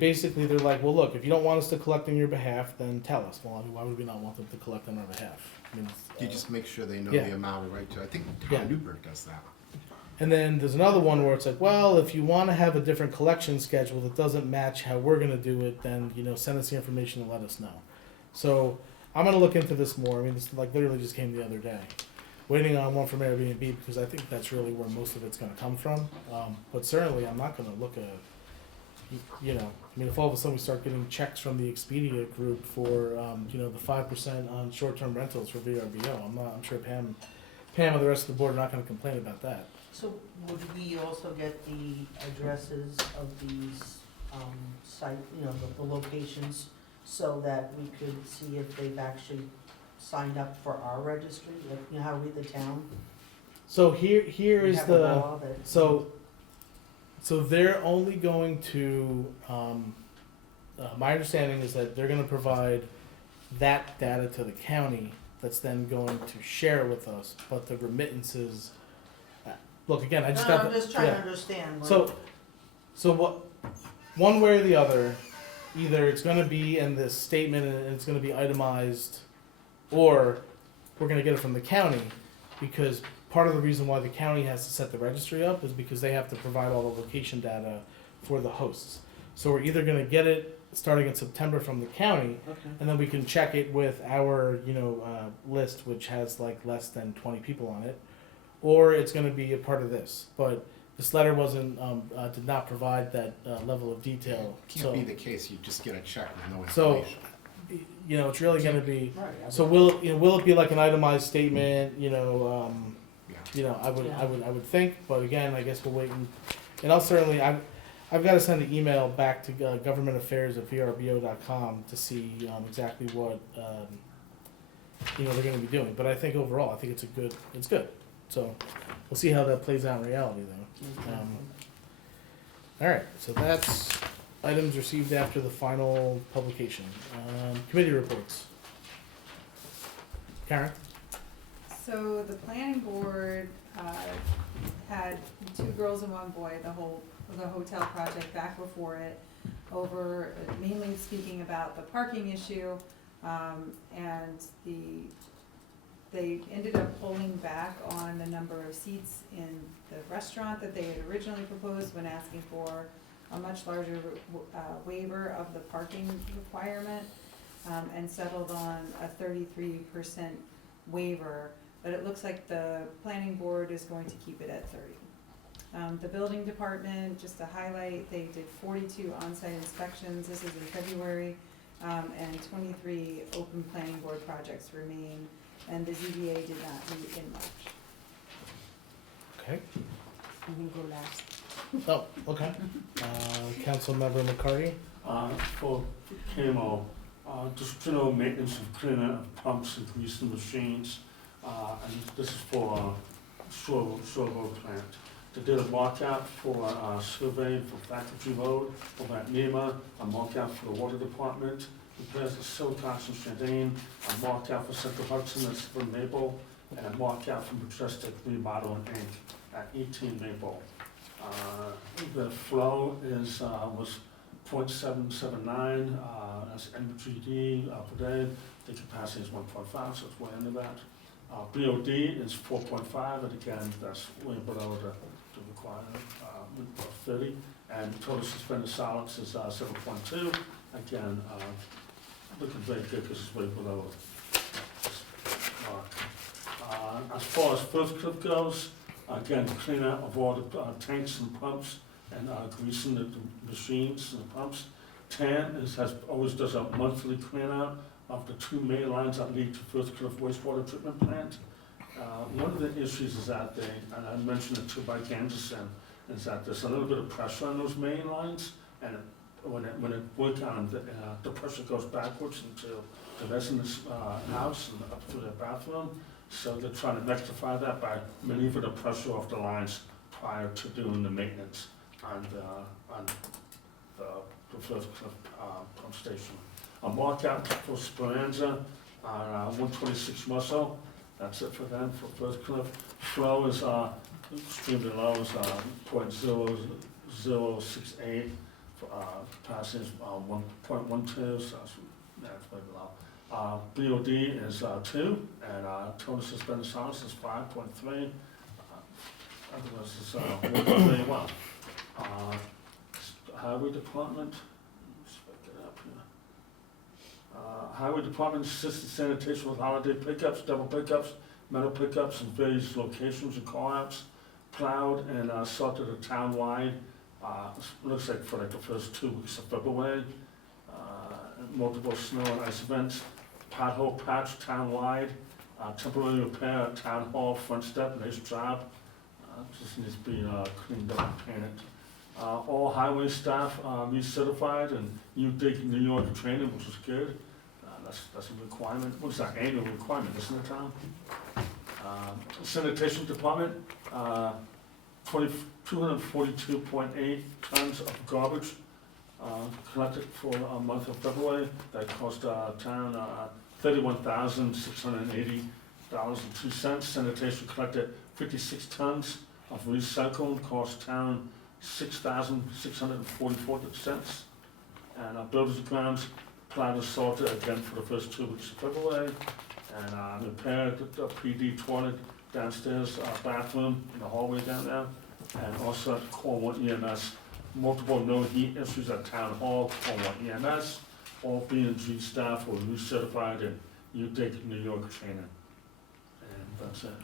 like, well, look, if you don't want us to collect on your behalf, then tell us. Well, why would we not want them to collect on our behalf? You just make sure they know yeah. the amount right to. I think Yeah. Town Newburgh does that. And then there's another one where it's like, well, if you want to have a different collection schedule that doesn't match how we're going to do it, then send us the information and let us know. So I'm going to look into this more. This like literally just came the other day. Waiting on one from Airbnb because I think that's really where most of it's going to come from. But certainly I'm not going to look at, if all of a sudden we start getting checks from the Expedia Group for, the 5% on short-term rentals for VRBO, I'm sure Pam and the rest of the board are not going to complain about that. So would we also get the addresses of these the locations, so that we could see if they've actually signed up for our registry, like how we, the town? So here we is have a the law that- so they're only going to my understanding is that they're going to provide that data to the county that's then going to share it with us, but the remittances look again I just got I'm just trying to understand. So what, one way or the other, either it's going to be in this statement and it's going to be itemized, or we're going to get it from the county, because part of the reason why the county has to set the registry up is because they have to provide all the location data for the hosts. So we're either going to get it starting in September from the county, Okay. and then we can check it with our list, which has like less than 20 people on it, or it's going to be a part of this. But this letter did not provide that level of detail. Can't be the case. You just get a check with no So, information. it's really going to be. Right. So will it be like an itemized statement? I would think, but again, I guess we'll wait and I'll certainly I've got to send an email back to governmentaffairs@vrbo.com to see exactly what they're going to be doing. But I think overall, I think it's good. So we'll see how that plays out in reality, though. All right, so that's items received after the final publication. Committee reports. Karen? So the planning board had Two Girls and One Boy, the hotel project back before it, over mainly speaking about the parking issue, and they ended up pulling back on the number of seats in the restaurant that they had originally proposed when asking for a much larger waiver of the parking requirement, and settled on a 33% waiver, but it looks like the planning board is going to keep it at 30. The building department, just to highlight, they did 42 on-site inspections, this is in February, and 23 open planning board projects remain, and the ZBA did not meet in March. Okay. I'm gonna go last. Oh, okay. Councilmember McCarty? For KMO, just general maintenance and cleaning of pumps and greasing machines. And this is for Shore Road plant. They did a markout for survey for Faculty Road over at NEMA, a markout for the water department. Repairs to Silicon and Chardane, a markout for Central Hudson at 7 Maple, and a markout for Majestic Remodel and Inc. at 18 Maple. The flow was 0.779 as MGD per day. The capacity is 1.5, so it's way under that. BOD is 4.5, and again, that's way below the requirement of 30. And total suspended solids is 7.2. Again, looking very good because it's way below this mark. As far as First Cliff goes, again, clean out of all the tanks and pumps and greasing the machines and the pumps. TAN always does a monthly clean out of the 2 main lines that lead to First Cliff wastewater treatment plant. One of the issues is that and I mentioned it to Mike Anderson, is that there's a little bit of pressure on those main lines, and when it works on, the pressure goes backwards into the resident's house and up through their bathroom. So they're trying to rectify that by relieving the pressure off the lines prior to doing the maintenance on the First Cliff pump station. A markout for Speranza on 126 Muscle. That's it for them for First Cliff. Flow is extremely low, is 0.0068. Passing is 1.12, so that's way below. BOD is 2, and total suspended solids is 5.3. Otherwise, it's working very well. Highway Department, let's pick it up here. Highway Department assisted sanitation with holiday pickups, double pickups, metal pickups in various locations and call-outs. Plowed and salted the town-wide. Looks like for the first 2 weeks of February. Multiple snow and ice events. Pothole patch town-wide. Temporary repair at Town Hall front step, nice job. Just needs to be cleaned up and painted. All highway staff recertified and UDIG New York training, which is good. That's a requirement. What's that, annual requirement, isn't it, Tom? Sanitation department, 242.8 tons of garbage collected for a month of February. That cost town $31,680.02. Sanitation collected 56 tons of recycled, cost town $6,644. And buildings and grounds, plowed and salted again for the first 2 weeks of February. And repaired the PD toilet downstairs bathroom in the hallway down there. And also at Cornwall EMS, multiple no heat issues at Town Hall, Cornwall EMS. All B&G staff were recertified in UDIG New York training. And that's it.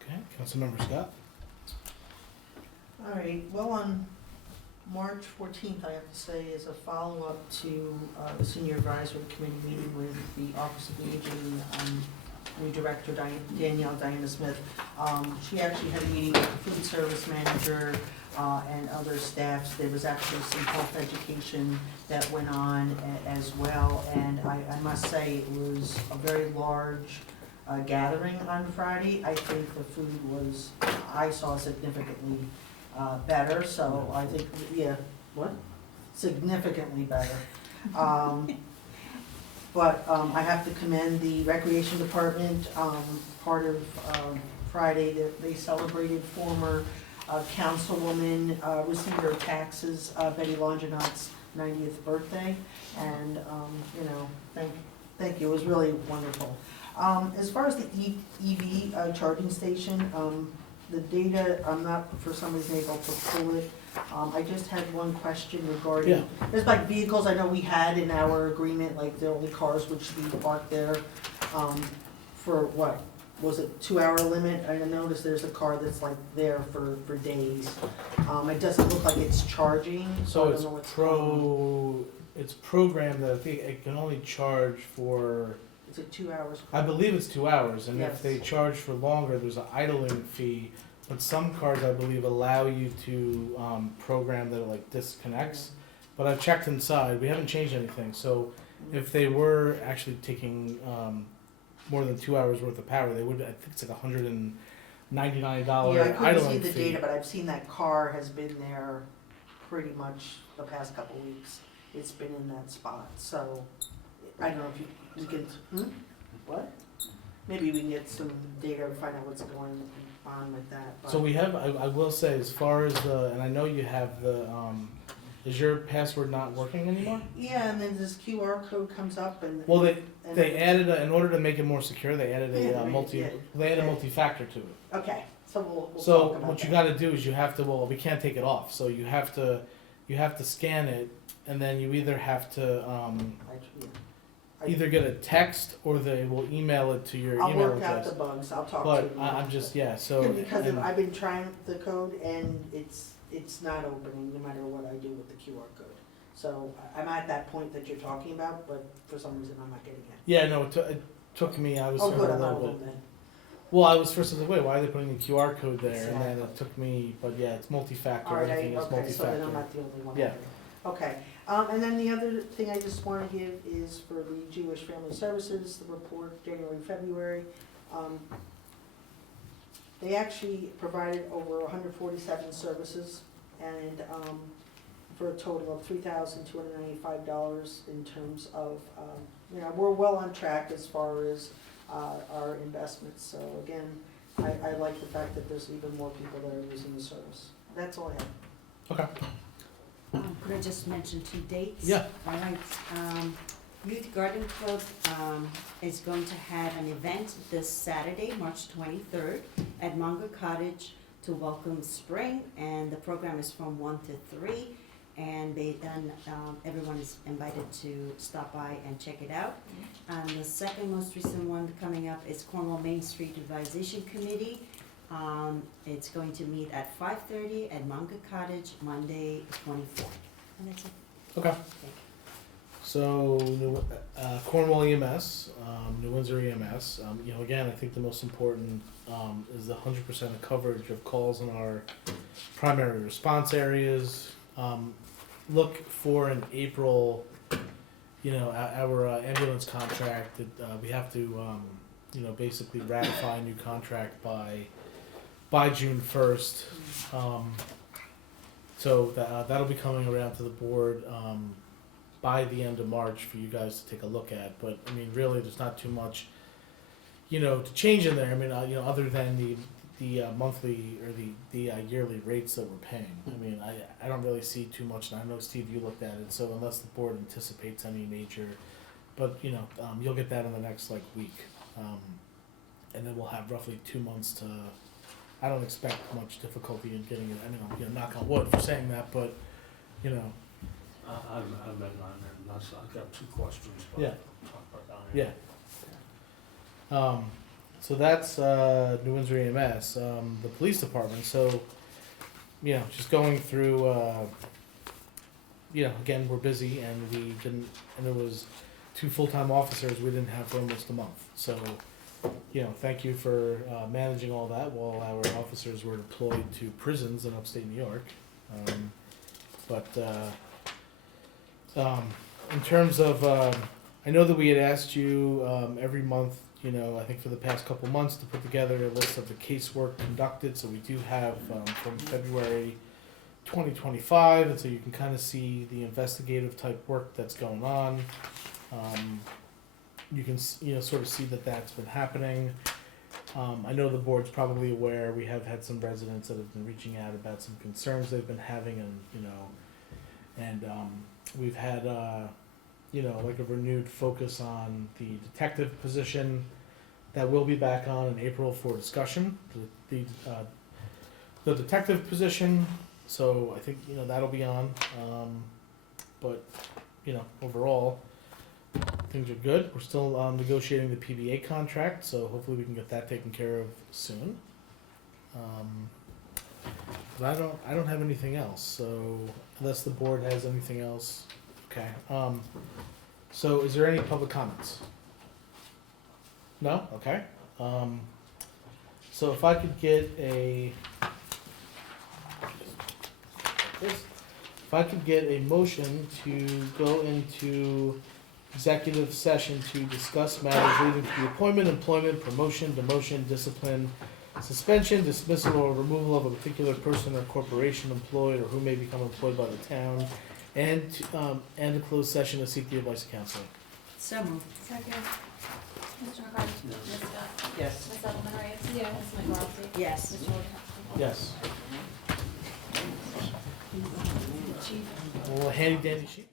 Okay, Councilmember Scott? All right, well, on March 14th, I have to say, is a follow-up to the Senior Advisory Committee meeting with the Office of Aging, new Director Diana Smith. She actually had a meeting with the food service manager, and other staffs. There was actually some health education that went on as well, and I must say it was a very large gathering on Friday. I think the food was, I saw significantly better, so I think, yeah, what? Significantly better. But I have to commend the recreation department. Part of Friday, they celebrated former councilwoman, received her taxes, Betty Longinot's 90th birthday. And, you know, thank you, it was really wonderful. As far as the EV charging station, the data, I'm not for some reason able to pull it. I just had one question regarding, Yeah. there's like vehicles I know we had in our agreement, like the only cars which should be parked there, for what? Was it 2-hour limit? I noticed there's a car that's like there for days. It doesn't look like it's charging, so I So don't it's know what's going on. it's programmed that I think it can only charge for, Is it 2 hours? I believe it's 2 hours, and Yes. if they charge for longer, there's an idling fee. But some cars, I believe, allow you to program that it like disconnects. But I've checked inside, we haven't changed anything, so if they were actually taking more than 2 hours worth of power, they would, I think it's like $199 Yeah, I couldn't see idling the fee. data, but I've seen that car has been there pretty much the past couple weeks. It's been in that spot, so I don't know if we could, what? Maybe we can get some data and find out what's going on with that. So we have, I will say, as far as the, and I know you have the, is your password not working anymore? Yeah, and then this QR code comes up and. Well, and- they added, in order to make it more secure, they added Yeah, a right, yeah. they added a Okay. multi-factor to it. Okay, so we'll talk So about what you that. gotta do is you have to, well, we can't take it off, so you have to scan it, and then you either have to, Yeah. either get a text or they will email it to your I'll email work out the address. bugs, I'll talk to But them. I'm just, yeah, so. Because and- I've been trying the code and it's not opening no matter what I do with the QR code. So I'm at that point that you're talking about, but for some reason I'm not getting it. Yeah, no, it took me, I was Oh, sort good, of I'm a not little home bit. then. Well, I was first like, wait, why are they putting the QR code there? And then it Exactly. took me, but yeah, it's multi-factor, All right, everything is okay, so then multi-factor. I'm not the only one. Yeah. Okay, and then the other thing I just wanna give is for the Jewish Family Services, the report January, February. They actually provided over 147 services and, for a total of $3,295 in terms of, you know, we're well on track as far as, our investments. So again, I like the fact that there's even more people that are using the service. That's all I have. Okay, Could I just mention 2 dates? yeah, All right, Youth Garden Club, is going to have an event this Saturday, March 23rd, at Munger Cottage to welcome spring, and the program is from 1 to 3, and everyone is invited to stop by and check it out. And the second most recent one coming up is Cornwall Main Street Revitalization Committee. It's going to meet at 5:30 at Munger Cottage, Monday, 24th. And that's it. okay. So, Cornwall EMS, New Windsor EMS, you know, again, I think the most important, is the 100% coverage of calls in our primary response areas. Look for in April, you know, our ambulance contract, that, we have to, you know, basically ratify a new contract by June 1st. So that'll be coming around to the board, by the end of March for you guys to take a look at. But I mean, really, there's not too much, you know, to change in there. I mean, you know, other than the monthly or the yearly rates that we're paying. I mean, I don't really see too much. And I know Steve, you looked at it. So unless the board anticipates any major, but you know, you'll get that in the next like week, and then we'll have roughly 2 months to. I don't expect much difficulty in getting it. I mean, I'm gonna knock on wood for saying that, but you know. I've been on there, and that's, I've got 2 questions, but Yeah. I'll talk about down here. Yeah. So that's New Windsor EMS. The police department. So, you know, just going through. You know, again, we're busy, and we didn't, and there was 2 full-time officers we didn't have for almost a month. So, you know, thank you for managing all that while our officers were deployed to prisons in upstate New York. But, in terms of, I know that we had asked you, every month, you know, I think for the past couple months, to put together a list of the casework conducted, so we do have, from February 2025, and so you can kind of see the investigative type work that's going on. You can, you know, sort of see that that's been happening. I know the board's probably aware, we have had some residents that have been reaching out about some concerns they've been having, and, you know, and, we've had, you know, like a renewed focus on the detective position that will be back on in April for discussion, the detective position, so I think, you know, that'll be on, but, you know, overall, things are good. We're still negotiating the PBA contract, so hopefully we can get that taken care of soon. But I don't have anything else, so unless the board has anything else, okay. So is there any public comments? No? Okay. So if I could get a motion to go into executive session to discuss matters leading to the appointment, employment, promotion, demotion, discipline, suspension, dismissal, or removal of a particular person or corporation employed or who may become employed by the town, and a closed session to seek the advice of counsel. So moved. Second. Mr. McCarty? Ms. Scott? Yes. Ms. Edelman Reyes? Yes. Ms. Michaelozzi? Yes. Mr. Wojciechowski? Yes. A little handy dandy sheet.